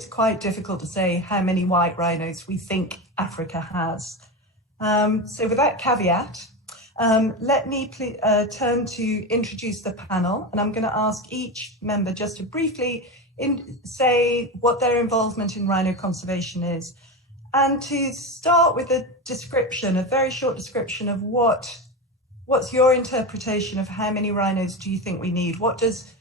it's quite difficult to say how many white rhinos we think Africa has. So with that caveat, let me turn to introduce the panel, and I'm going to ask each member just to briefly say what their involvement in rhino conservation is, and to start with a description, a very short description of what's your interpretation of how many rhinos do you think we need? What does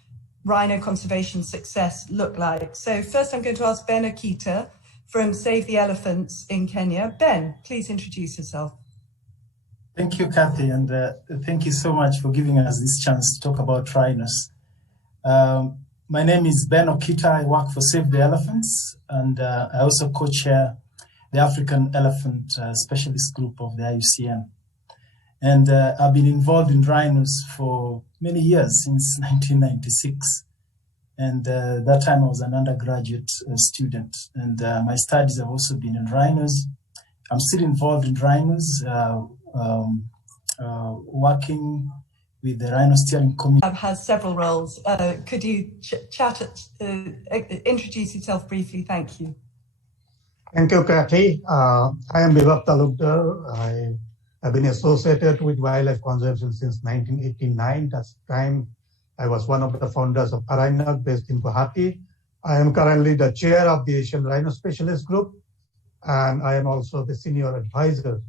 rhino conservation success look like? So first I'm going to ask Ben Okita from Save the Elephants in Kenya. Ben, please introduce yourself. Thank you, Kathy, and thank you so much for giving us this chance to talk about rhinos. My name is Ben Okita. I work for Save the Elephants, and I also co-chair the African Elephant Specialist Group of the IUCN. And I've been involved in rhinos for many years, since 1996. And that time I was an undergraduate student. And my studies have also been in rhinos. I'm still involved in rhinos, working with the Rhino Steering Committee. Has several roles. Could you introduce yourself briefly? Thank you. Thank you, Kathy. I am Vibhav Talukdar. I have been associated with wildlife conservation since 1989. That's the time I was one of the founders of Rhino based in Guwahati. I am currently the chair of the Asian Rhino Specialist Group, and I am also the senior advisor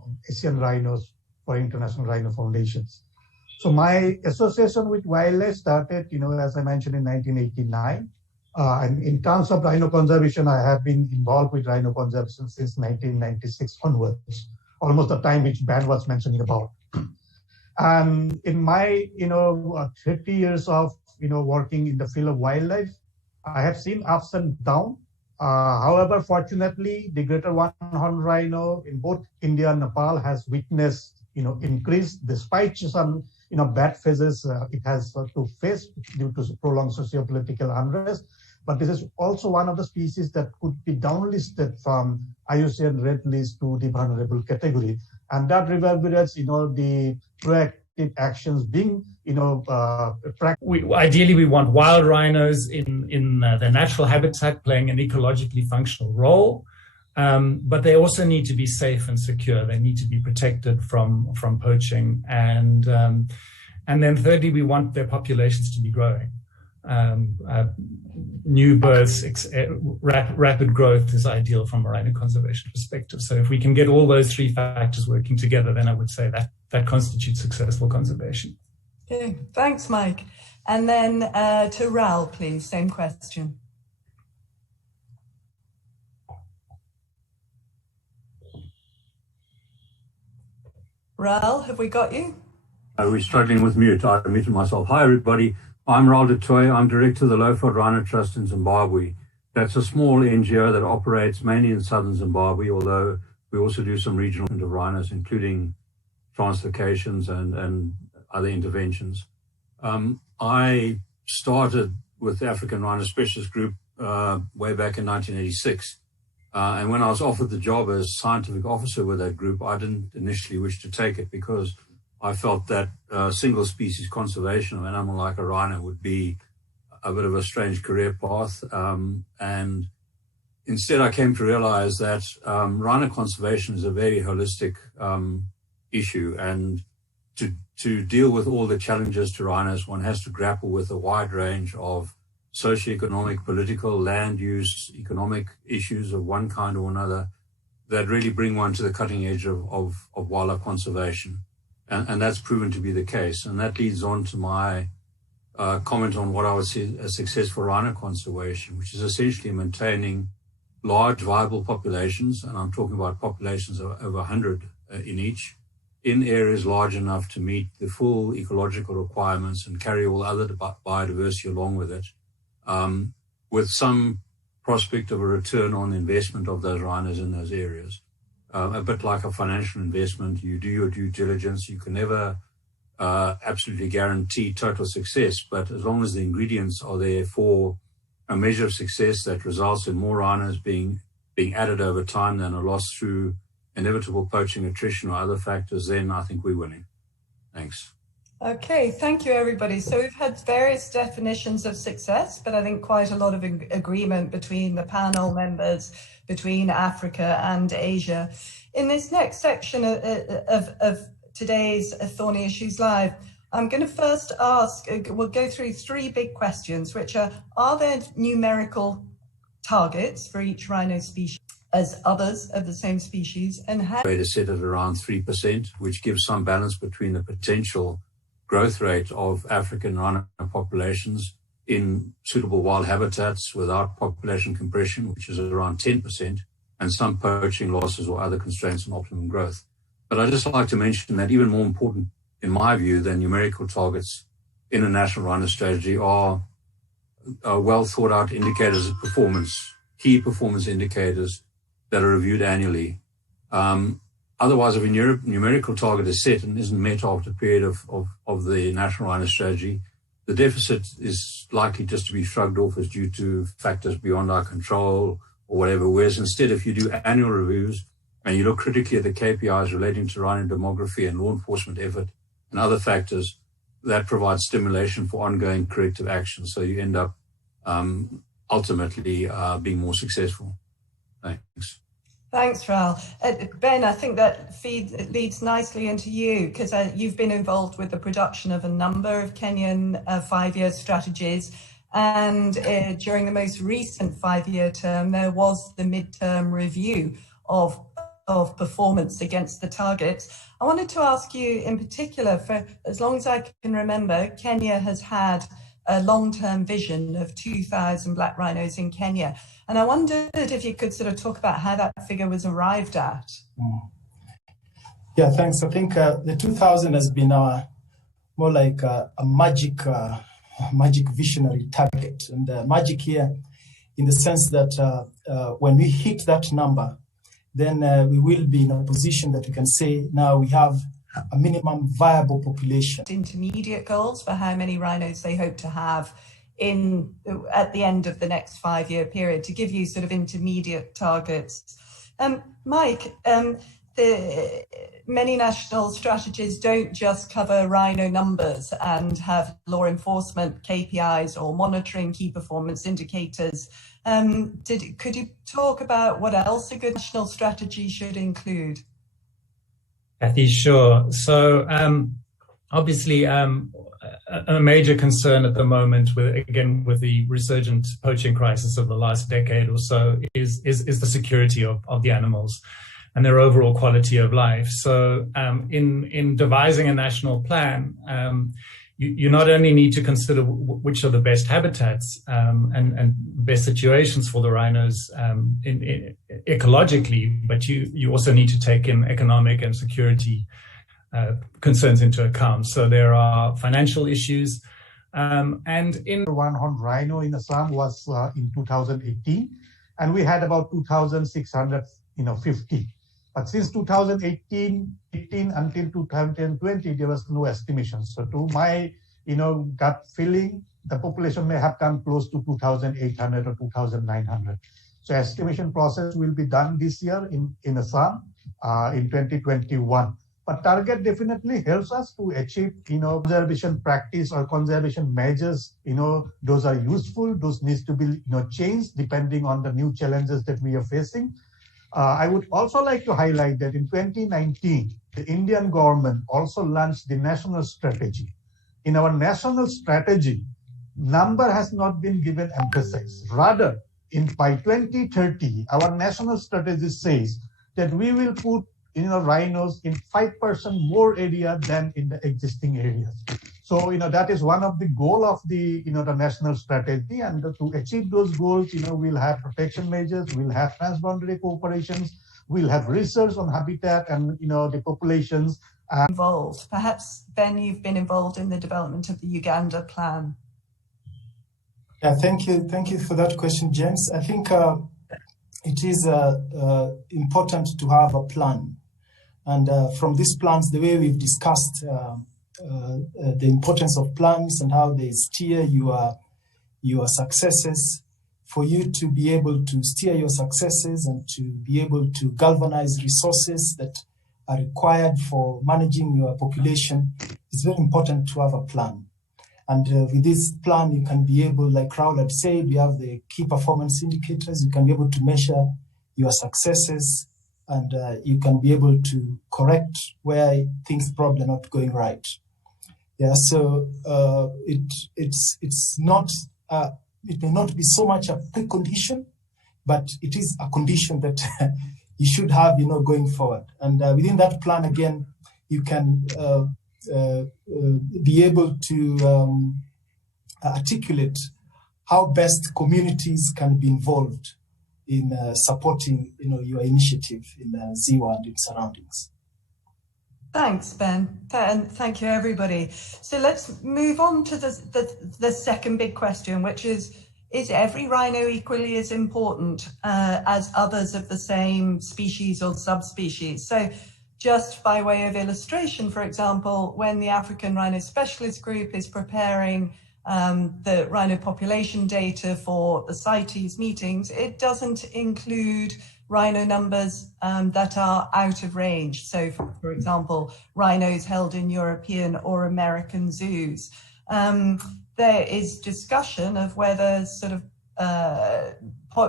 on Asian Rhinos for International Rhino Foundations. So my association with wildlife started, as I mentioned, in 1989. And in terms of rhino conservation, I have been involved with rhino conservation since 1996 onwards, almost the time which Ben was mentioning about. And in my, 30 years of, working in the field of wildlife, I have seen ups and downs. However, fortunately, the greater one-horned rhino in both India and Nepal has witnessed, increase despite some, bad phases it has to face due to prolonged socio-political unrest. But this is also one of the species that could be downlisted from IUCN Red List to the vulnerable category. And that reverberates, the proactive actions being, Ideally, we want wild rhinos in their natural habitat playing an ecologically functional role. But they also need to be safe and secure. They need to be protected from poaching. And then thirdly, we want their populations to be growing. New births, rapid growth is ideal from a rhino conservation perspective. So if we can get all those three factors working together, then I would say that constitutes successful conservation. Okay, thanks, Mike. And then to Ral, please, same question. Ral, have we got you? We're struggling with mute. I muted myself. Hi, everybody. I'm Ral Dutoy. I'm director of the Lowford Rhino Trust in Zimbabwe. That's a small NGO that operates mainly in southern Zimbabwe, although we also do some regional of rhinos, including translocations and other interventions. I started with the African Rhino Specialist Group way back in 1986. And when I was offered the job as scientific officer with that group, I didn't initially wish to take it because I felt that single species conservation of an animal like a rhino would be a bit of a strange career path. And instead, I came to realize that rhino conservation is a very holistic issue. And to deal with all the challenges to rhinos, one has to grapple with a wide range of socioeconomic, political, land use, economic issues of one kind or another that really bring one to the cutting edge of wildlife conservation. And that's proven to be the case. And that leads on to my comment on what I would see as successful rhino conservation, which is essentially maintaining large, viable populations, and I'm talking about populations of over 100 in each, in areas large enough to meet the full ecological requirements and carry all other biodiversity along with it, with some prospect of a return on the investment of those rhinos in those areas. A bit like a financial investment, you do your due diligence. You can never absolutely guarantee total success, but as long as the ingredients are there for a measure of success that results in more rhinos being added over time than are lost through inevitable poaching, attrition, or other factors, then I think we're winning. Thanks. Okay, thank you, everybody. So we've had various definitions of success, but I think quite a lot of agreement between the panel members, between Africa and Asia. In this next section of today's Thorny Issues Live, I'm going to first ask, we'll go through three big questions, which are there numerical targets for each rhino species as others of the same species, and how rate is set at around 3%, which gives some balance between the potential growth rate of African rhino populations in suitable wild habitats without population compression, which is around 10%, and some poaching losses or other constraints on optimum growth. But I'd just like to mention that even more important, in my view, than numerical targets in a national rhino strategy are well thought out indicators of performance, key performance indicators that are reviewed annually. Otherwise, if a numerical target is set and isn't met after a period of the national rhino strategy, the deficit is likely just to be shrugged off as due to factors beyond our control or whatever. Whereas instead, if you do annual reviews and you look critically at the KPIs relating to rhino demography and law enforcement effort and other factors, that provides stimulation for ongoing corrective action. So you end up ultimately being more successful. Thanks. Thanks, Ral. Ben, I think that leads nicely into you, because you've been involved with the production of a number of Kenyan 5-year strategies. And during the most recent 5-year term, there was the midterm review of performance against the targets. I wanted to ask you in particular, for as long as I can remember, Kenya has had a long-term vision of 2,000 black rhinos in Kenya. And I wondered if you could sort of talk about how that figure was arrived at. Yeah, thanks. I think the 2,000 has been more like a magic visionary target. And magic here in the sense that when we hit that number, then we will be in a position that we can say now we have a minimum viable population. Intermediate goals for how many rhinos they hope to have at the end of the next 5-year period, to give you sort of intermediate targets. Mike, many national strategies don't just cover rhino numbers and have law enforcement KPIs or monitoring key performance indicators. Could you talk about what else a good national strategy should include? Kathy, sure. So obviously a major concern at the moment, with the resurgent poaching crisis of the last decade or so, is the security of the animals and their overall quality of life. So in devising a national plan, you not only need to consider which are the best habitats and best situations for the rhinos ecologically, but you also need to take in economic and security concerns into account. So there are financial issues. And in one-horned rhino in Assam was in 2018, and we had about 2,650. But since 2018 until 2020, there was no estimation. So to my, gut feeling, the population may have come close to 2,800 or 2,900. So estimation process will be done this year in Assam in 2021. But target definitely helps us to achieve, conservation practice or conservation measures. Those are useful. Those needs to be, changed depending on the new challenges that we are facing. I would also like to highlight that in 2019, the Indian government also launched the national strategy. In our national strategy, number has not been given emphasis. Rather, by 2030, our national strategy says that we will put rhinos in 5% more area than in the existing areas. So, that is one of the goal of the, the national strategy. And to achieve those goals, we'll have protection measures, we'll have transboundary cooperations, we'll have research on habitat and, the populations. Involved. Perhaps, Ben, you've been involved in the development of the Uganda plan. Yeah, thank you. Thank you for that question, James. I think it is important to have a plan. And from these plans, the way we've discussed the importance of plans and how they steer your successes, for you to be able to steer your successes and to be able to galvanize resources that are required for managing your population, it's very important to have a plan. And with this plan, you can be able, like Raul had said, you have the key performance indicators, you can be able to measure your successes, and you can be able to correct where things probably are not going right. Yeah, so it's not, it may not be so much a precondition, but it is a condition that you should have, going forward. And within that plan, again, you can be able to articulate how best communities can be involved in supporting, your initiative in Ziwa and its surroundings. Thanks, Ben, and thank you, everybody. So let's move on to the second big question, which is every rhino equally as important as others of the same species or subspecies? So just by way of illustration, for example, when the African Rhino Specialist Group is preparing the rhino population data for the CITES meetings, it doesn't include rhino numbers that are out of range. So, for example, rhinos held in European or American zoos. There is discussion of whether sort of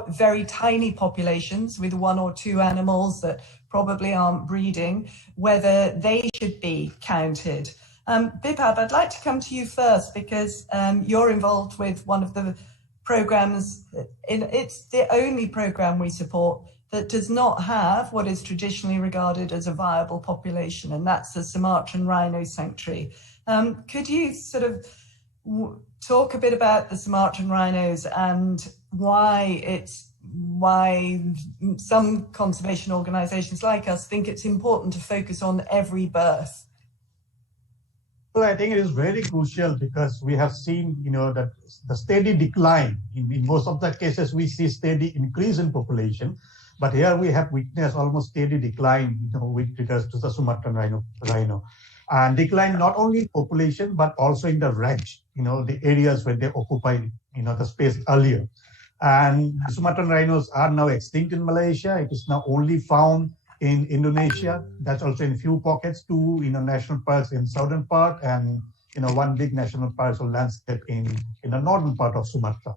very tiny populations with 1 or 2 animals that probably aren't breeding, whether they should be counted. Bibhab, I'd like to come to you first because you're involved with one of the programs. It's the only program we support that does not have what is traditionally regarded as a viable population, and that's the Sumatran Rhino Sanctuary. Could you sort of talk a bit about the Sumatran rhinos and why some conservation organizations like us think it's important to focus on every birth? Well, I think it is very crucial because we have seen, that the steady decline. In most of the cases, we see steady increase in population, but here we have witnessed almost steady decline, with regards to the Sumatran rhino. And decline not only in population, but also in the range, the areas where they occupy, the space earlier. And Sumatran rhinos are now extinct in Malaysia. It is now only found in Indonesia. That's also in few pockets, 2 national parks in southern part, and 1 big national park or landscape in the northern part of Sumatra.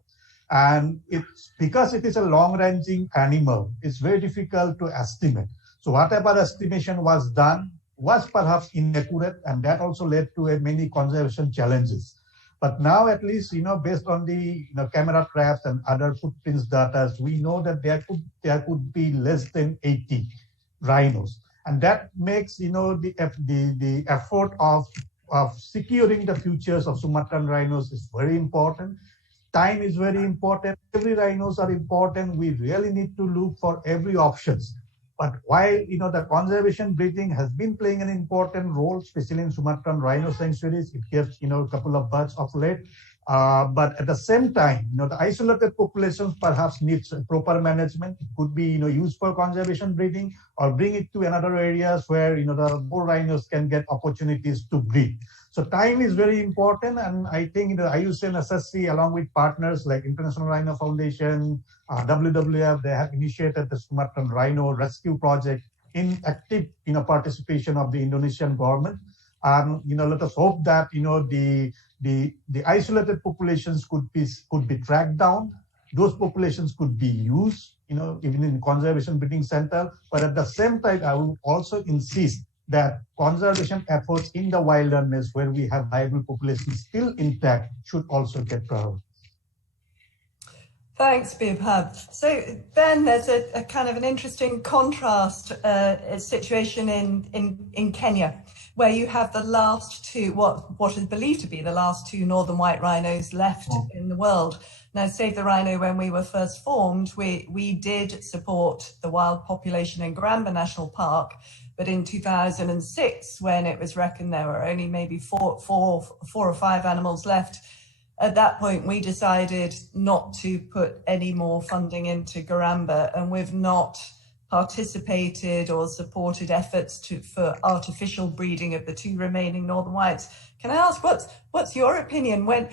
And it's because it is a long-ranging animal, it's very difficult to estimate. So whatever estimation was done was perhaps inaccurate, and that also led to many conservation challenges. But now, at least, based on the camera traps and other footprints data, we know that there could be less than 80 rhinos, and that makes the effort of securing the futures of Sumatran rhinos is very important. Time is very important. Every rhinos are important. We really need to look for every options. But while the conservation breeding has been playing an important role, especially in Sumatran rhino sanctuaries, it gives a couple of birds of late. But at the same time, the isolated populations perhaps needs proper management. It could be used for conservation breeding, or bring it to another areas where the more rhinos can get opportunities to breed. So time is very important, and I think the IUCN SSC, along with partners like International Rhino Foundation, WWF, they have initiated the Sumatran Rhino Rescue Project in active participation of the Indonesian government. Let us hope that the isolated populations could be tracked down. Those populations could be used, even in conservation breeding center. But at the same time, I will also insist that conservation efforts in the wilderness where we have viable populations still intact should also get priority. Thanks, Bibhab. So then there's a kind of an interesting contrast situation in Kenya, where you have the last 2, what is believed to be the last 2 northern white rhinos left in the world. Now, Save the Rhino, when we were first formed, we did support the wild population in Kruger National Park. But in 2006, when it was reckoned there were only maybe 4 or 5 animals left, at that point, we decided not to put any more funding into Garamba, and we've not participated or supported efforts for artificial breeding of the 2 remaining northern whites. Can I ask, what's your opinion? When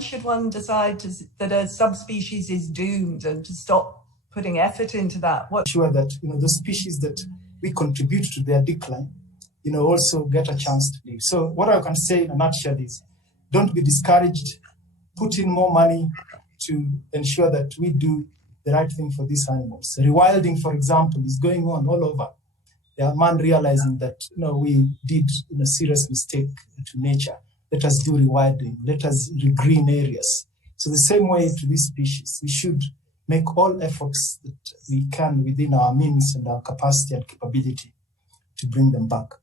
should one decide that a subspecies is doomed and to stop putting effort into that? Sure that the species that we contribute to their decline, also get a chance to live. So what I can say in a nutshell is, don't be discouraged. Put in more money to ensure that we do the right thing for these animals. Rewilding, for example, is going on all over. There are men realizing that we did a serious mistake to nature. Let us do rewilding. Let us regreen areas. So the same way to this species, we should make all efforts that we can within our means and our capacity and capability to bring them back.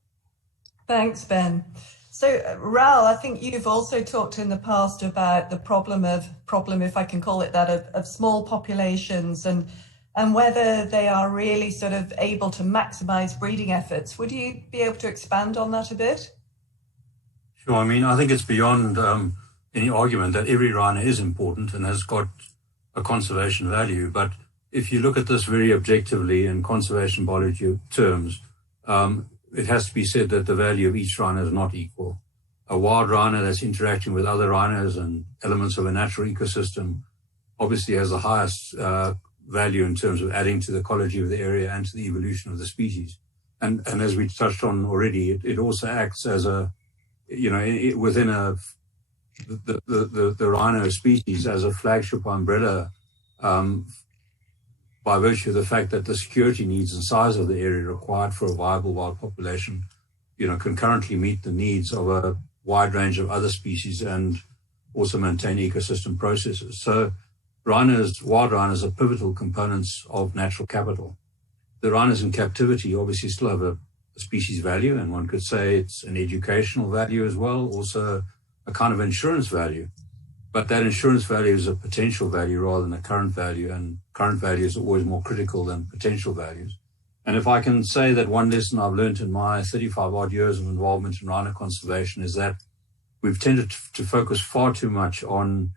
Thanks, Ben. So, Raul, I think you've also talked in the past about the problem, if I can call it that, of small populations and whether they are really sort of able to maximize breeding efforts. Would you be able to expand on that a bit? Sure. I mean, I think it's beyond any argument that every rhino is important and has got a conservation value. But if you look at this very objectively in conservation biology terms, it has to be said that the value of each rhino is not equal. A wild rhino that's interacting with other rhinos and elements of a natural ecosystem obviously has the highest value in terms of adding to the ecology of the area and to the evolution of the species. And as we touched on already, it also acts as a, within the rhino species as a flagship umbrella by virtue of the fact that the security needs and size of the area required for a viable wild population, can currently meet the needs of a wide range of other species and also maintain ecosystem processes. So wild rhinos are pivotal components of natural capital. The rhinos in captivity obviously still have a species value, and one could say it's an educational value as well, also a kind of insurance value. But that insurance value is a potential value rather than a current value, and current values are always more critical than potential values. And if I can say that one lesson I've learned in my 35 odd years of involvement in rhino conservation is that we've tended to focus far too much on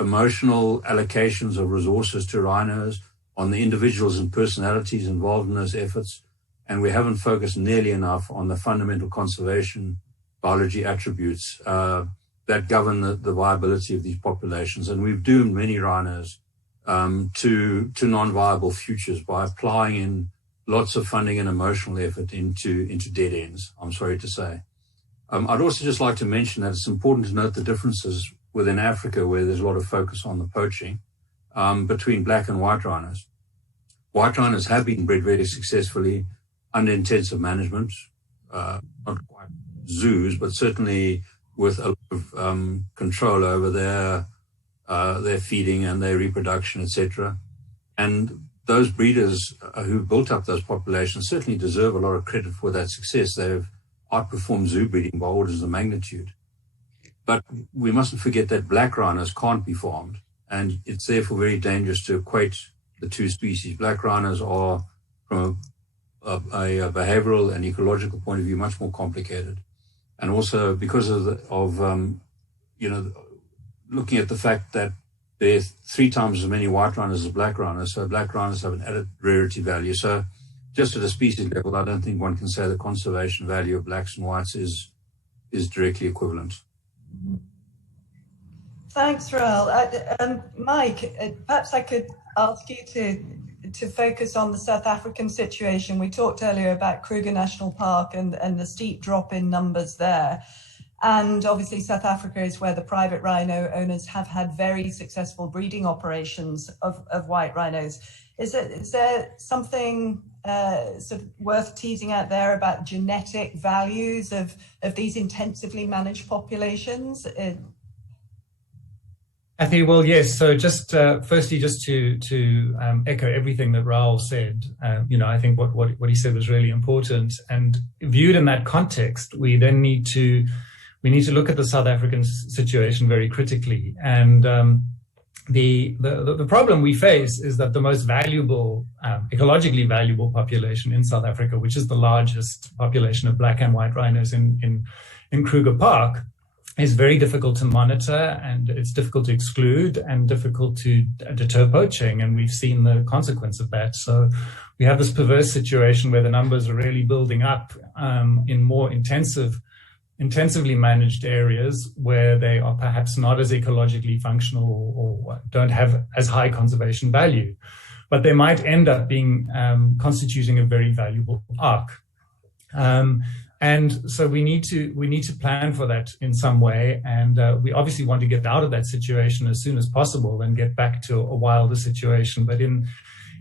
emotional allocations of resources to rhinos, on the individuals and personalities involved in those efforts, and we haven't focused nearly enough on the fundamental conservation biology attributes that govern the viability of these populations. And we've doomed many rhinos to non-viable futures by applying in lots of funding and emotional effort into dead ends, I'm sorry to say. I'd also just like to mention that it's important to note the differences within Africa, where there's a lot of focus on the poaching, between black and white rhinos. White rhinos have been bred very successfully under intensive management, not quite zoos, but certainly with a lot of control over their feeding and their reproduction, etc. And those breeders who built up those populations certainly deserve a lot of credit for that success. They've outperformed zoo breeding by orders of magnitude. But we mustn't forget that black rhinos can't be farmed, and it's therefore very dangerous to equate the two species. Black rhinos are, from a behavioral and ecological point of view, much more complicated. And also because of looking at the fact that there's 3 times as many white rhinos as black rhinos, so black rhinos have an added rarity value. So just at a species level, I don't think one can say the conservation value of blacks and whites is directly equivalent. Thanks, Raul. Mike, perhaps I could ask you to focus on the South African situation. We talked earlier about Kruger National Park and the steep drop in numbers there. And obviously South Africa is where the private rhino owners have had very successful breeding operations of white rhinos. Is there something sort of worth teasing out there about genetic values of these intensively managed populations? Kathy, well, yes. So just firstly, just to echo everything that Raul said, I think what he said was really important. And viewed in that context, we then need to look at the South African situation very critically. And the problem we face is that the most valuable, ecologically valuable population in South Africa, which is the largest population of black and white rhinos in Kruger Park, is very difficult to monitor, and it's difficult to exclude and difficult to deter poaching. And we've seen the consequence of that. So we have this perverse situation where the numbers are really building up in more intensively managed areas where they are perhaps not as ecologically functional or don't have as high conservation value. but they might end up being constituting a very valuable arc. And so we need to plan for that in some way, and we obviously want to get out of that situation as soon as possible and get back to a wilder situation. But in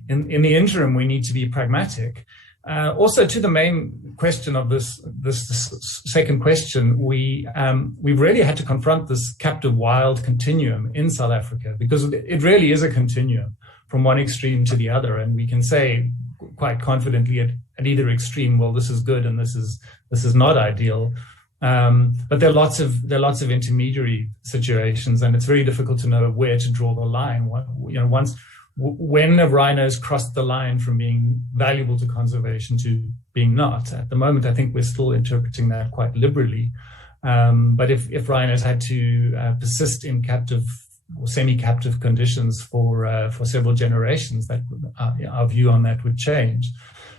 the interim, we need to be pragmatic. Also, to the main question of this second question, we've really had to confront this captive wild continuum in South Africa, because it really is a continuum from one extreme to the other, and we can say quite confidently at either extreme, well, this is good and this is not ideal. But there are lots of intermediary situations, and it's very difficult to know where to draw the line. When have rhinos crossed the line from being valuable to conservation to being not? At the moment, I think we're still interpreting that quite liberally. But if rhinos had to persist in captive or semi-captive conditions for several generations, that our view on that would change.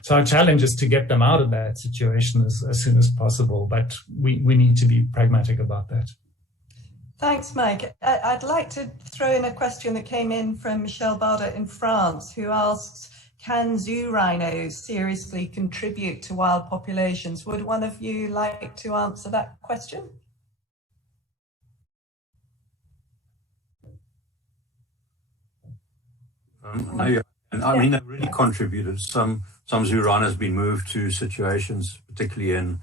So our challenge is to get them out of that situation as soon as possible, but we need to be pragmatic about that. Thanks, Mike. I'd like to throw in a question that came in from Michelle Barder in France, who asks, can zoo rhinos seriously contribute to wild populations? Would one of you like to answer that question? I mean, they've really contributed. Some zoo rhinos have been moved to situations, particularly in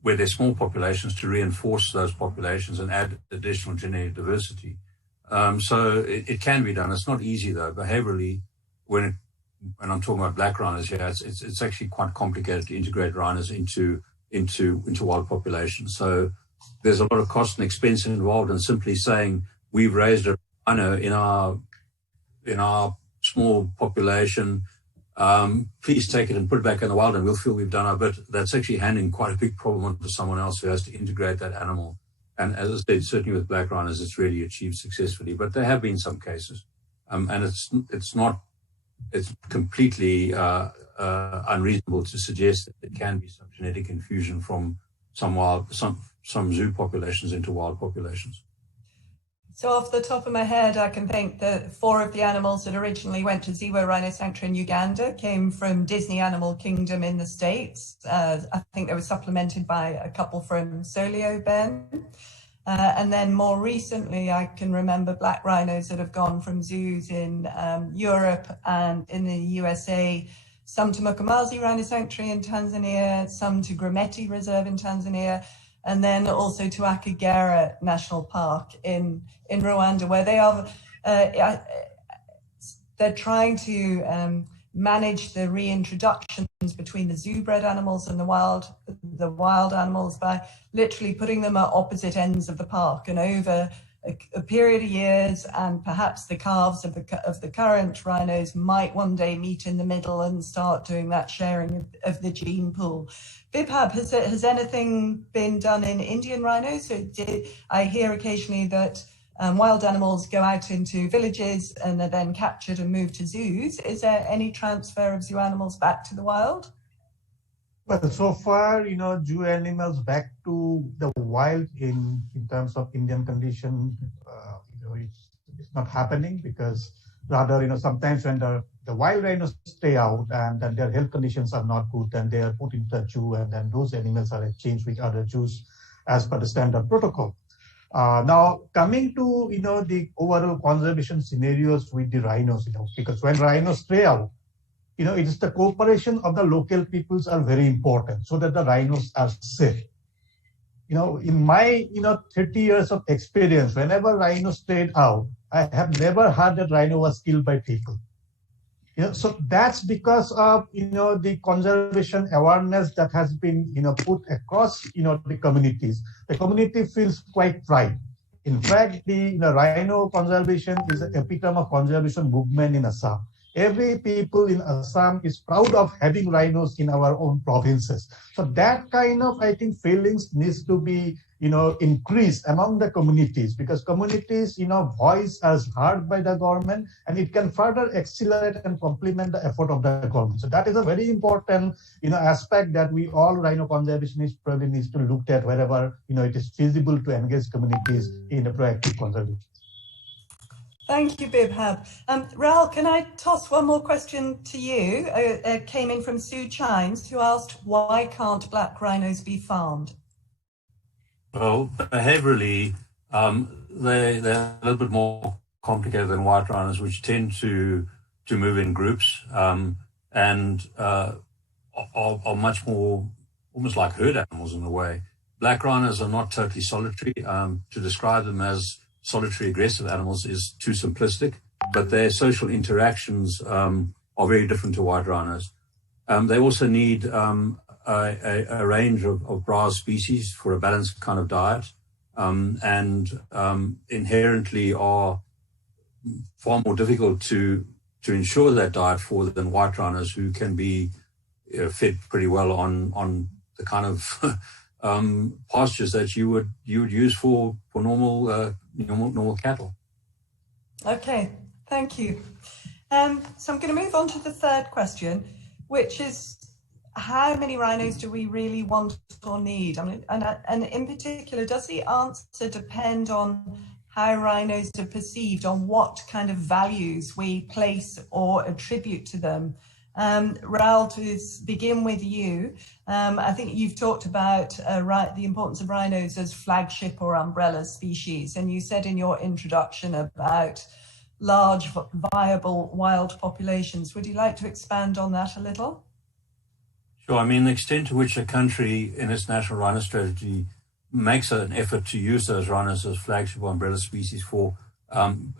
where there's small populations, to reinforce those populations and add additional genetic diversity. So it can be done. It's not easy though. Behaviorally, when I'm talking about black rhinos here, it's actually quite complicated to integrate rhinos into wild populations. So there's a lot of cost and expense involved in simply saying we've raised a rhino in our small population. Please take it and put it back in the wild and we'll feel we've done our bit. That's actually handing quite a big problem onto someone else who has to integrate that animal. And as I said, certainly with black rhinos, it's really achieved successfully, but there have been some cases. And it's completely unreasonable to suggest that there can be some genetic infusion from some zoo populations into wild populations. So off the top of my head, I can think that 4 of the animals that originally went to Ziwa Rhino Sanctuary in Uganda came from Disney Animal Kingdom in the States. I think they were supplemented by a couple from Solio, Ben. And then more recently, I can remember black rhinos that have gone from zoos in Europe and in the USA, some to Mkomazi Rhino Sanctuary in Tanzania, some to Grumeti Reserve in Tanzania, and then also to Akagera National Park in Rwanda, where they are they're trying to manage the reintroductions between the zoo-bred animals and the wild animals by literally putting them at opposite ends of the park, and over a period of years, and perhaps the calves of the current rhinos might one day meet in the middle and start doing that sharing of the gene pool. Bipab, has anything been done in Indian rhinos? So I hear occasionally that wild animals go out into villages and are then captured and moved to zoos. Is there any transfer of zoo animals back to the wild? Well, so far, zoo animals back to the wild in terms of Indian condition, it's not happening, because rather, sometimes when the wild rhinos stay out and then their health conditions are not good, then they are put into the zoo, and then those animals are exchanged with other zoos as per the standard protocol. Now, coming to, the overall conservation scenarios with the rhinos, because when rhinos stray out, it is the cooperation of the local peoples are very important so that the rhinos are safe. In my, 30 years of experience, whenever rhinos strayed out, I have never heard that rhino was killed by people. So that's because of, the conservation awareness that has been, put across, the communities. The community feels quite pride. In fact, the rhino conservation is an epitome of conservation movement in Assam. Every people in Assam is proud of having rhinos in our own provinces. So that kind of, I think, feelings needs to be, increased among the communities, because communities, voice is heard by the government, and it can further accelerate and complement the effort of the government. So that is a very important, aspect that we all rhino conservationists probably needs to look at wherever, it is feasible to engage communities in a proactive conservation. Thank you, Bibhab. Raoul, can I toss one more question to you? Came in from Sue Chimes, who asked, why can't black rhinos be farmed? Well, behaviorally, they're a little bit more complicated than white rhinos, which tend to move in groups and are much more almost like herd animals in a way. Black rhinos are not totally solitary. To describe them as solitary aggressive animals is too simplistic, but their social interactions are very different to white rhinos. They also need a range of browse species for a balanced kind of diet, and inherently are far more difficult to ensure that diet for than white rhinos, who can be fed pretty well on the kind of pastures that you would use for normal cattle. Okay, thank you. So I'm going to move on to the third question, which is, how many rhinos do we really want or need? I mean, and in particular, does the answer depend on how rhinos are perceived, on what kind of values we place or attribute to them? Raoul, to begin with you, I think you've talked about the importance of rhinos as flagship or umbrella species, and you said in your introduction about large, viable wild populations. Would you like to expand on that a little? Sure. I mean, the extent to which a country in its national rhino strategy makes an effort to use those rhinos as flagship or umbrella species for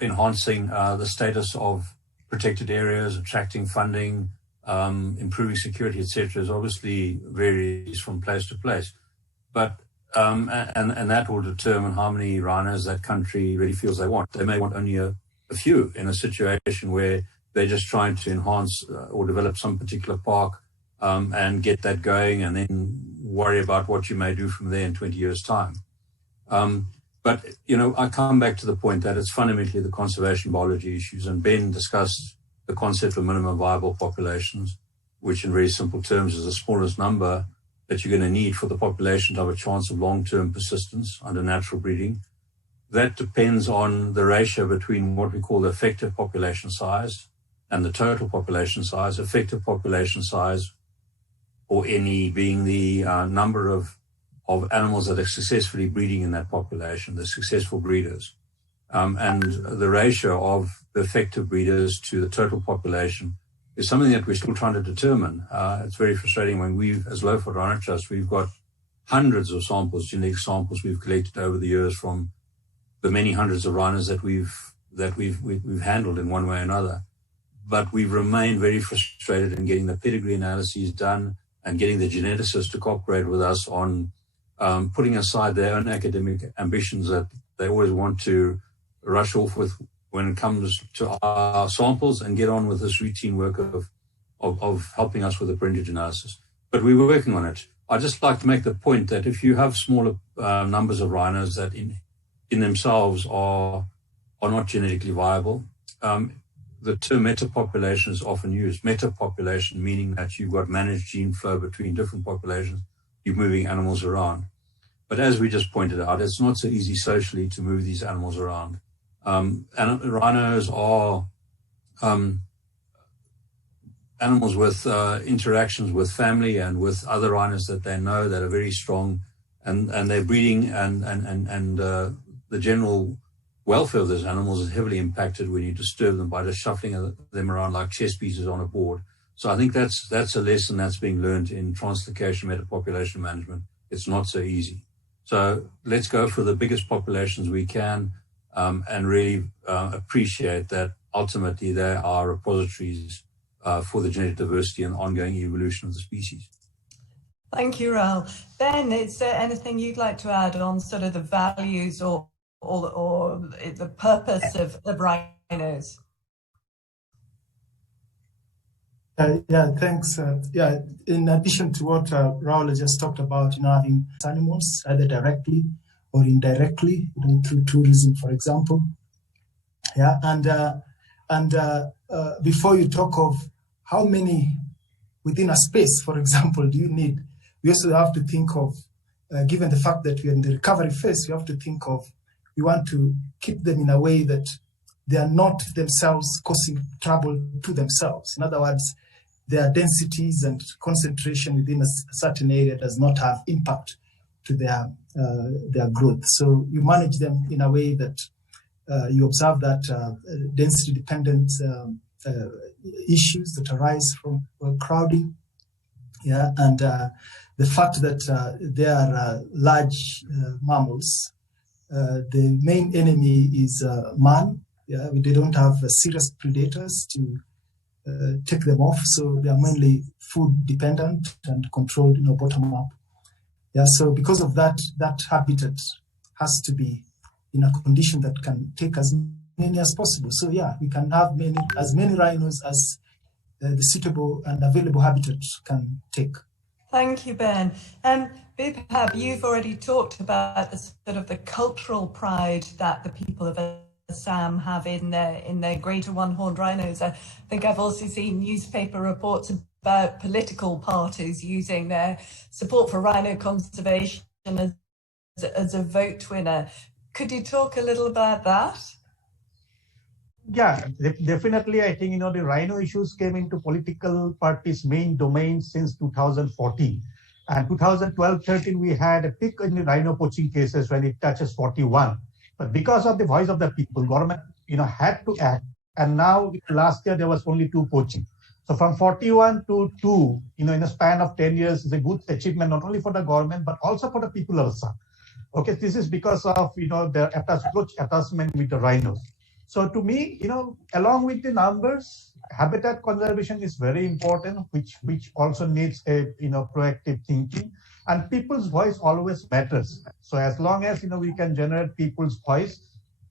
enhancing the status of protected areas, attracting funding, improving security, etc., is obviously varies from place to place. But and that will determine how many rhinos that country really feels they want. They may want only a few in a situation where they're just trying to enhance or develop some particular park and get that going, and then worry about what you may do from there in 20 years' time. But, I come back to the point that it's fundamentally the conservation biology issues, and Ben discussed the concept of minimum viable populations, which in very simple terms is the smallest number that you're going to need for the population to have a chance of long-term persistence under natural breeding. That depends on the ratio between what we call the effective population size and the total population size. Effective population size, or NE, being the number of animals that are successfully breeding in that population, the successful breeders. And the ratio of the effective breeders to the total population is something that we're still trying to determine. It's very frustrating when as Lowfoot Rhino Trust, we've got hundreds of samples, genetic samples we've collected over the years from the many hundreds of rhinos that we've handled in one way or another. But we've remained very frustrated in getting the pedigree analyses done and getting the geneticists to cooperate with us on putting aside their own academic ambitions that they always want to rush off with when it comes to our samples, and get on with this routine work of helping us with the parentage analysis. But we were working on it. I'd just like to make the point that if you have smaller numbers of rhinos that in themselves are not genetically viable, the term metapopulation is often used. Metapopulation meaning that you've got managed gene flow between different populations, you're moving animals around. But as we just pointed out, it's not so easy socially to move these animals around. And rhinos are animals with interactions with family and with other rhinos that they know that are very strong, and their breeding and the general welfare of those animals is heavily impacted when you disturb them by just shuffling them around like chess pieces on a board. So I think that's a lesson that's being learned in translocation metapopulation management. It's not so easy. So let's go for the biggest populations we can, and really appreciate that ultimately they are repositories for the genetic diversity and ongoing evolution of the species. Thank you, Raoul. Ben, is there anything you'd like to add on sort of the values or the purpose of rhinos? Yeah, thanks. In addition to what Raoul just talked about, having animals either directly or indirectly, through tourism, for example. Yeah, and before you talk of how many within a space, for example, do you need, we also have to think of, given the fact that we're in the recovery phase, we have to think of, we want to keep them in a way that they are not themselves causing trouble to themselves. In other words, their densities and concentration within a certain area does not have impact to their growth. So you manage them in a way that you observe that density-dependent issues that arise from crowding, and the fact that they are large mammals. The main enemy is man. They don't have serious predators to take them off, so they are mainly food dependent and controlled, bottom up. So because of that, that habitat has to be in a condition that can take as many as possible. So we can have as many rhinos as the suitable and available habitat can take. Thank you, Ben. And Bipab, you've already talked about the sort of the cultural pride that the people of Assam have in their greater one-horned rhinos. I think I've also seen newspaper reports about political parties using their support for rhino conservation as a vote winner. Could you talk a little about that? Yeah, definitely. I think, the rhino issues came into political parties' main domain since 2014. And 2012-13, we had a peak in the rhino poaching cases when it touches 41. But because of the voice of the people, government, had to act. And now last year, there was only 2 poaching. So from 41 to 2, in a span of 10 years is a good achievement, not only for the government, but also for the people of Assam. Okay, this is because of, their attachment with the rhinos. So to me, along with the numbers, habitat conservation is very important, which also needs a, proactive thinking. And people's voice always matters. So as long as, we can generate people's voice,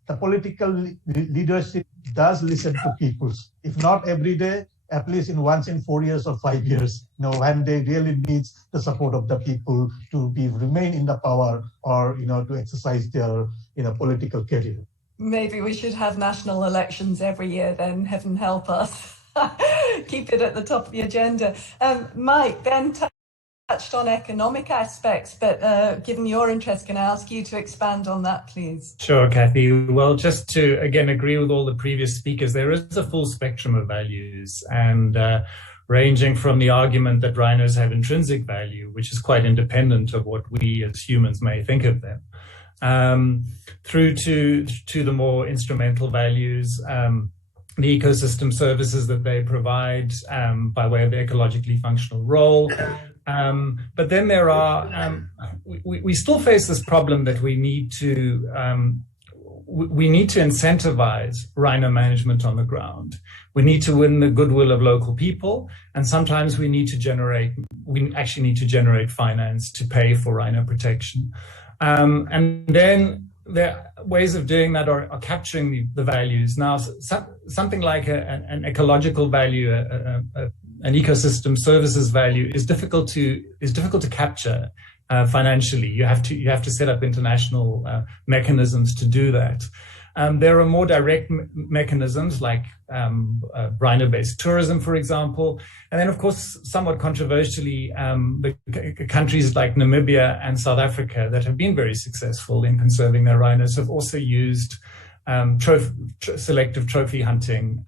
the political leadership does listen to people's. If not every day, at least once in 4 years or 5 years, when they really need the support of the people to remain in the power or, to exercise their, political career. Maybe we should have national elections every year then, heaven help us. Keep it at the top of the agenda. Mike, Ben touched on economic aspects, but given your interest, can I ask you to expand on that, please? Sure, Kathy. Well, just to, again, agree with all the previous speakers, there is a full spectrum of values, and ranging from the argument that rhinos have intrinsic value, which is quite independent of what we as humans may think of them, through to the more instrumental values, the ecosystem services that they provide by way of their ecologically functional role. But then there are, we still face this problem that we need to incentivize rhino management on the ground. We need to win the goodwill of local people, and sometimes we actually need to generate finance to pay for rhino protection. And then there are ways of doing that are capturing the values. Now, something like an ecological value, an ecosystem services value is difficult to capture financially. You have to set up international mechanisms to do that. There are more direct mechanisms like rhino-based tourism, for example. And then, of course, somewhat controversially, the countries like Namibia and South Africa that have been very successful in conserving their rhinos have also used selective trophy hunting,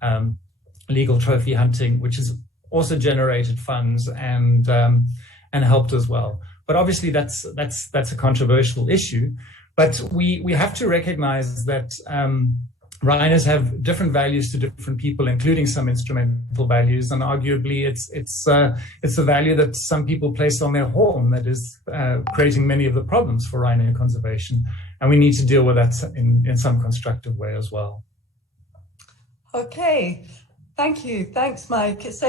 legal trophy hunting, which has also generated funds and helped as well. But obviously, that's a controversial issue. But we have to recognize that rhinos have different values to different people, including some instrumental values, and arguably it's a value that some people place on their horn that is creating many of the problems for rhino conservation, and we need to deal with that in some constructive way as well. Okay, thank you. Thanks, Mike. So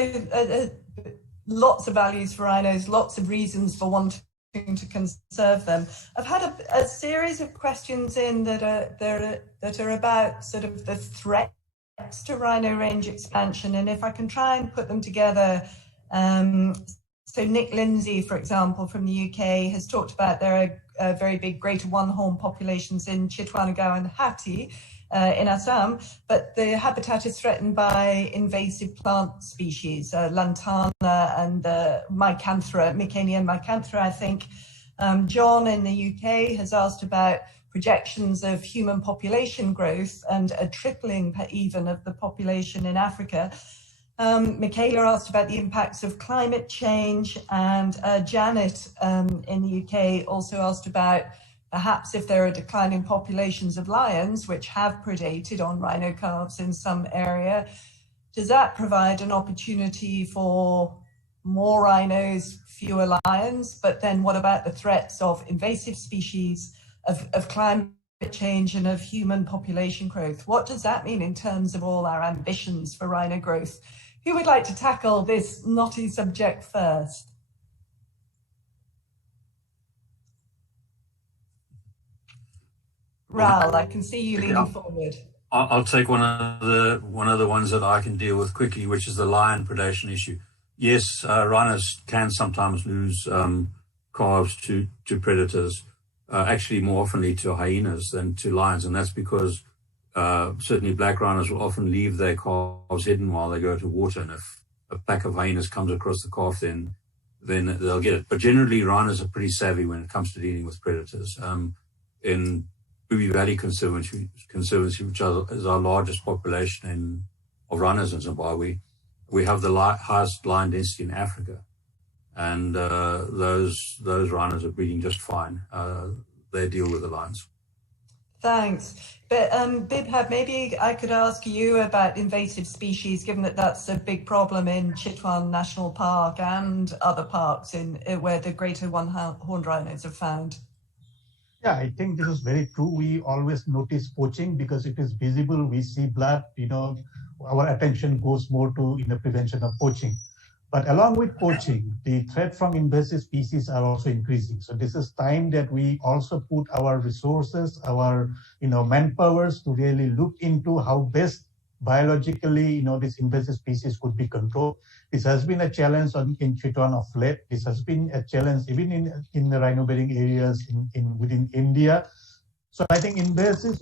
lots of values for rhinos, lots of reasons for wanting to conserve them. I've had a series of questions in that are about sort of the threats to rhino range expansion, and if I can try and put them together. So Nick Lindsay, for example, from the UK, has talked about there are very big greater one-horn populations in Chitwanega and Hatti in Assam, but the habitat is threatened by invasive plant species, lantana and Mycanthra, Mycanian Mycanthra, I think. John in the UK has asked about projections of human population growth and a tripling even of the population in Africa. Michaela asked about the impacts of climate change, and Janet in the UK also asked about perhaps if there are declining populations of lions which have predated on rhino calves in some area, does that provide an opportunity for more rhinos, fewer lions? But then what about the threats of invasive species, of climate change and of human population growth? What does that mean in terms of all our ambitions for rhino growth? Who would like to tackle this knotty subject first? Ral, I can see you leaning forward. I'll take one of the ones that I can deal with quickly, which is the lion predation issue. Yes, rhinos can sometimes lose calves to predators, actually more often to hyenas than to lions, and that's because certainly black rhinos will often leave their calves hidden while they go to water, and if a pack of hyenas comes across the calf, then they'll get it. But generally, rhinos are pretty savvy when it comes to dealing with predators. In Bubi Valley Conservancy, which is our largest population of rhinos in Zimbabwe, we have the highest lion density in Africa, and those rhinos are breeding just fine. They deal with the lions. Thanks. But Bibhab, maybe I could ask you about invasive species, given that that's a big problem in Chitwan National Park and other parks where the greater one-horned rhinos are found. Yeah, I think this is very true. We always notice poaching because it is visible. We see blood, our attention goes more to prevention of poaching. But along with poaching, the threat from invasive species are also increasing. So this is time that we also put our resources, our manpowers to really look into how best biologically, this invasive species could be controlled. This has been a challenge in Chitwan of late. This has been a challenge even in the rhino-bearing areas within India. So I think invasive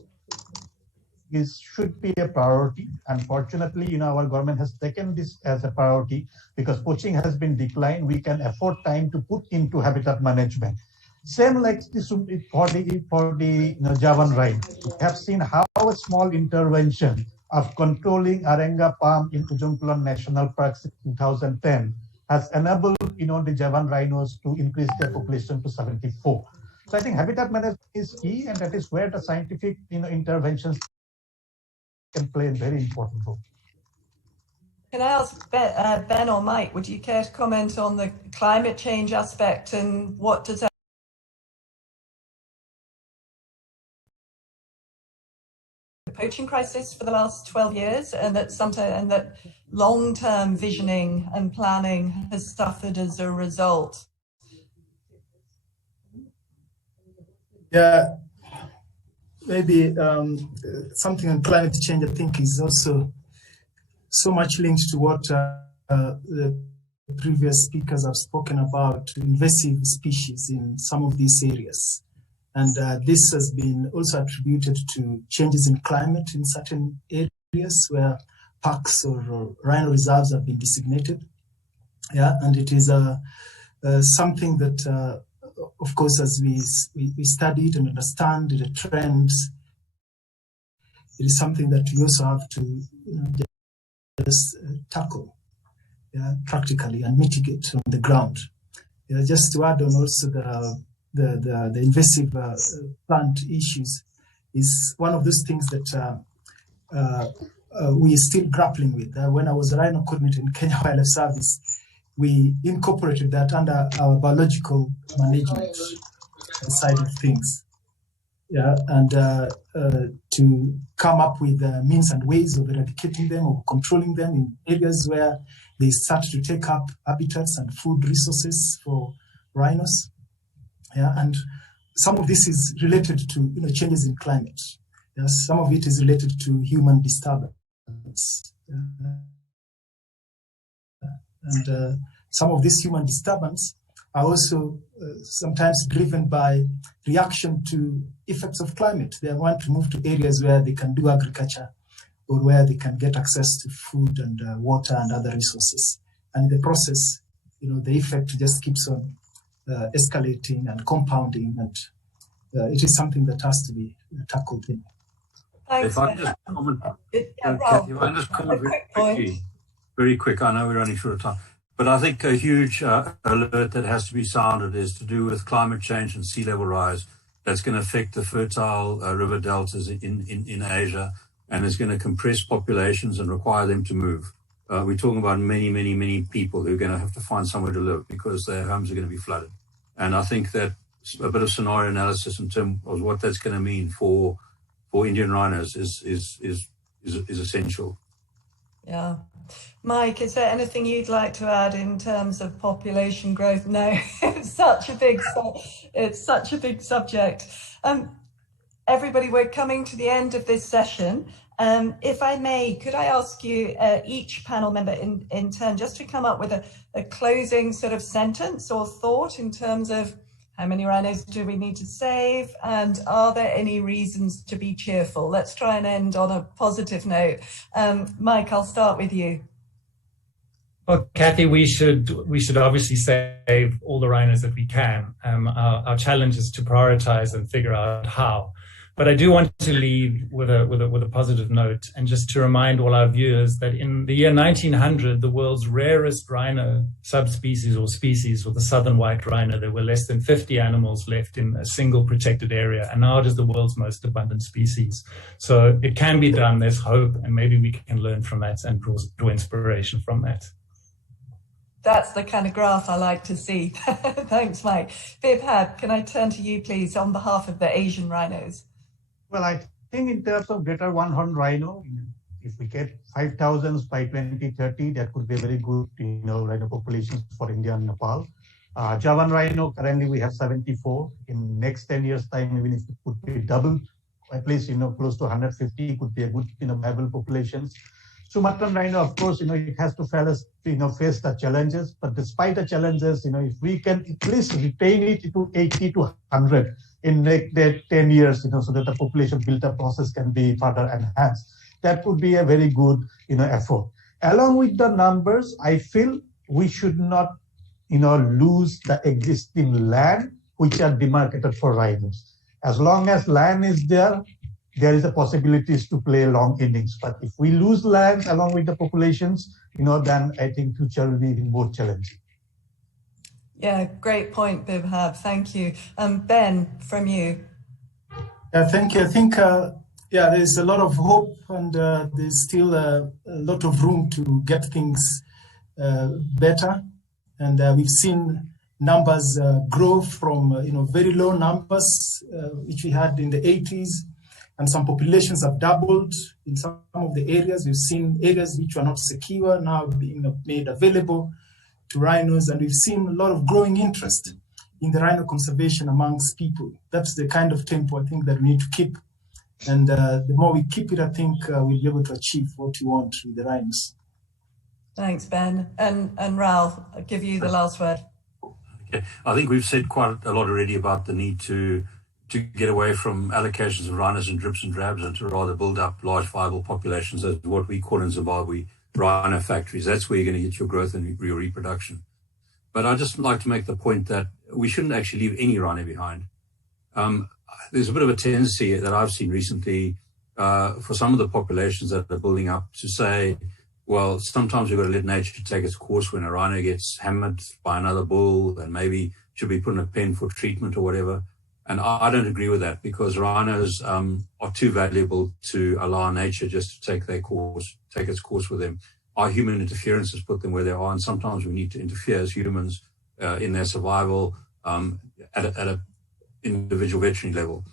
should be a priority. Unfortunately, our government has taken this as a priority because poaching has been declined. We can afford time to put into habitat management. Same like this for the Javan rhino. We have seen how a small intervention of controlling Arenga palm in Ujungkulon National Park in 2010 has enabled the Javan rhinos to increase their population to 74. So I think habitat management is key, and that is where the scientific interventions can play a very important role. Can I ask Ben or Mike, would you care to comment on the climate change aspect and what does that poaching crisis for the last 12 years, and that long-term visioning and planning has suffered as a result? Yeah, maybe something on climate change, I think, is also so much linked to what the previous speakers have spoken about, invasive species in some of these areas. And this has been also attributed to changes in climate in certain areas where parks or rhino reserves have been designated. Yeah, and it is something that, of course, as we studied and understand the trends, it is something that we also have to just tackle practically and mitigate on the ground. Just to add on also the invasive plant issues is one of those things that we are still grappling with. When I was a rhino coordinator in Kenya Wildlife Service, we incorporated that under our biological management side of things. Yeah, and to come up with means and ways of eradicating them or controlling them in areas where they start to take up habitats and food resources for rhinos. Yeah, and some of this is related to changes in climate. Yeah, some of it is related to human disturbance, and some of this human disturbance are also sometimes driven by reaction to effects of climate. They want to move to areas where they can do agriculture or where they can get access to food and water and other resources. And in the process, the effect just keeps on escalating and compounding, and it is something that has to be tackled in. Thanks. If I just comment, Kathy, if I just comment very quick, I know we're running short of time, but I think a huge alert that has to be sounded is to do with climate change and sea level rise. That's going to affect the fertile river deltas in Asia, and is going to compress populations and require them to move. We're talking about many people who are going to have to find somewhere to live because their homes are going to be flooded. And I think that a bit of scenario analysis in terms of what that's going to mean for Indian rhinos is essential. Yeah. Mike, is there anything you'd like to add in terms of population growth? No, it's such a big subject. Everybody, we're coming to the end of this session. If I may, could I ask you, each panel member in turn, just to come up with a closing sort of sentence or thought in terms of how many rhinos do we need to save, and are there any reasons to be cheerful? Let's try and end on a positive note. Mike, I'll start with you. Well, Kathy, we should obviously save all the rhinos that we can. Our challenge is to prioritize and figure out how. But I do want to leave with a positive note, and just to remind all our viewers that in the year 1900, the world's rarest rhino subspecies or species was the southern white rhino. There were less than 50 animals left in a single protected area, and now it is the world's most abundant species. So it can be done. There's hope, and maybe we can learn from that and draw inspiration from that. That's the kind of graph I like to see. Thanks, Mike. Bibhab, can I turn to you, please, on behalf of the Asian rhinos? Well, I think in terms of greater one-horn rhino, if we get 5,000 by 2030, that could be a very good, rhino populations for India and Nepal. Javan rhino, currently we have 74. In next 10 years time, even if it could be double, at least, close to 150 could be a good, viable populations. Sumatran rhino, of course, it has to face the challenges, but despite the challenges, if we can at least retain it to 80 to 100 in next 10 years, so that the population build-up process can be further enhanced, that would be a very good, effort. Along with the numbers, I feel we should not, lose the existing land which are demarcated for rhinos. As long as land is there is a possibilities to play long innings. But if we lose land along with the populations, then I think future will be even more challenging. Yeah, great point, Bibhab. Thank you. Ben, from you. Yeah, thank you. I think, there's a lot of hope, and there's still a lot of room to get things better. And we've seen numbers grow from, very low numbers, which we had in the 80s. And some populations have doubled in some of the areas. We've seen areas which were not secure now being made available to rhinos, and we've seen a lot of growing interest in the rhino conservation amongst people. That's the kind of tempo I think that we need to keep. And the more we keep it, I think we'll be able to achieve what we want with the rhinos. Thanks, Ben. And Ralph, I'll give you the last word. Okay. I think we've said quite a lot already about the need to get away from allocations of rhinos in drips and drabs, and to rather build up large viable populations as what we call in Zimbabwe rhino factories. That's where you're going to get your growth and your reproduction. But I'd just like to make the point that we shouldn't actually leave any rhino behind. There's a bit of a tendency that I've seen recently for some of the populations that are building up to say, well, sometimes we've got to let nature take its course when a rhino gets hammered by another bull, and maybe should be put in a pen for treatment or whatever. And I don't agree with that, because rhinos are too valuable to allow nature just to take its course with them. Our human interference has put them where they are, and sometimes we need to interfere as humans in their survival at a individual veterinary level.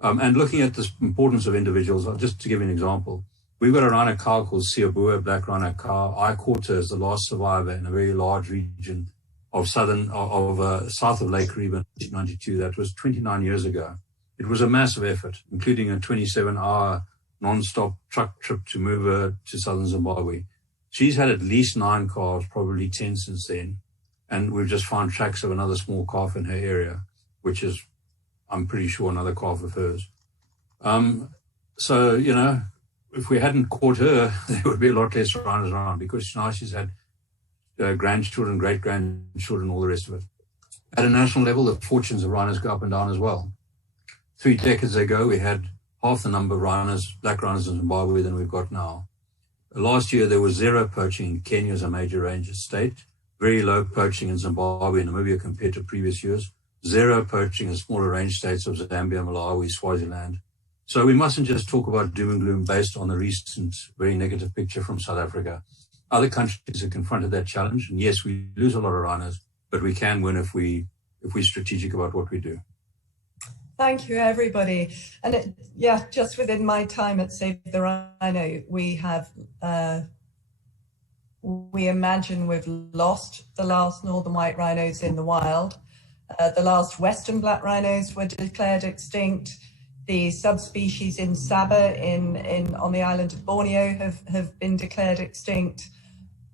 And looking at the importance of individuals, just to give you an example, we've got a rhino cow called Siabua, black rhino cow. I caught her as the last survivor in a very large region of south of Lake Kariba in 1992. That was 29 years ago. It was a massive effort, including a 27-hour non-stop truck trip to move her to southern Zimbabwe. She's had at least 9 calves, probably 10 since then. And we've just found tracks of another small calf in her area, which is, I'm pretty sure, another calf of hers. So, if we hadn't caught her, there would be a lot less rhinos around, because now she's had grandchildren, great-grandchildren, all the rest of it. At a national level, the fortunes of rhinos go up and down as well. 3 decades ago, we had half the number of rhinos, black rhinos in Zimbabwe than we've got now. Last year, there was 0 poaching in Kenya as a major ranger state, very low poaching in Zimbabwe and Namibia compared to previous years, 0 poaching in smaller range states of Zambia, Malawi, Swaziland. So we mustn't just talk about doom and gloom based on the recent very negative picture from South Africa. Other countries have confronted that challenge, and yes, we lose a lot of rhinos, but we can win if we're strategic about what we do. Thank you, everybody. And just within my time at Save the Rhino, we imagine we've lost the last northern white rhinos in the wild. The last western black rhinos were declared extinct. The subspecies in Sabah on the island of Borneo have been declared extinct.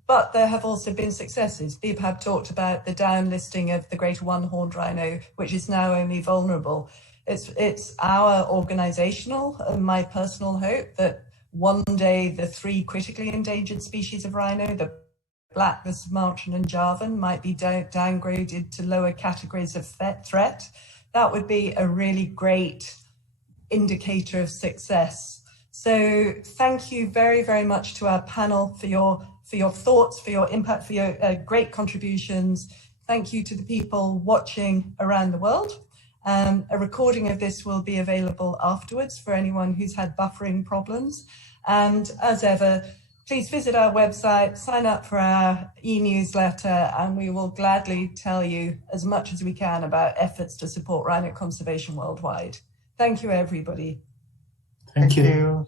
But there have also been successes. Bipab talked about the downlisting of the greater one-horned rhino, which is now only vulnerable. It's our organizational and my personal hope that one day the 3 critically endangered species of rhino, the black, the Sumatran and Javan, might be downgraded to lower categories of threat. That would be a really great indicator of success. So thank you very, very much to our panel for your thoughts, for your impact, for your great contributions. Thank you to the people watching around the world. A recording of this will be available afterwards for anyone who's had buffering problems. And as ever, please visit our website, sign up for our e-newsletter, and we will gladly tell you as much as we can about efforts to support rhino conservation worldwide. Thank you, everybody. Thank you.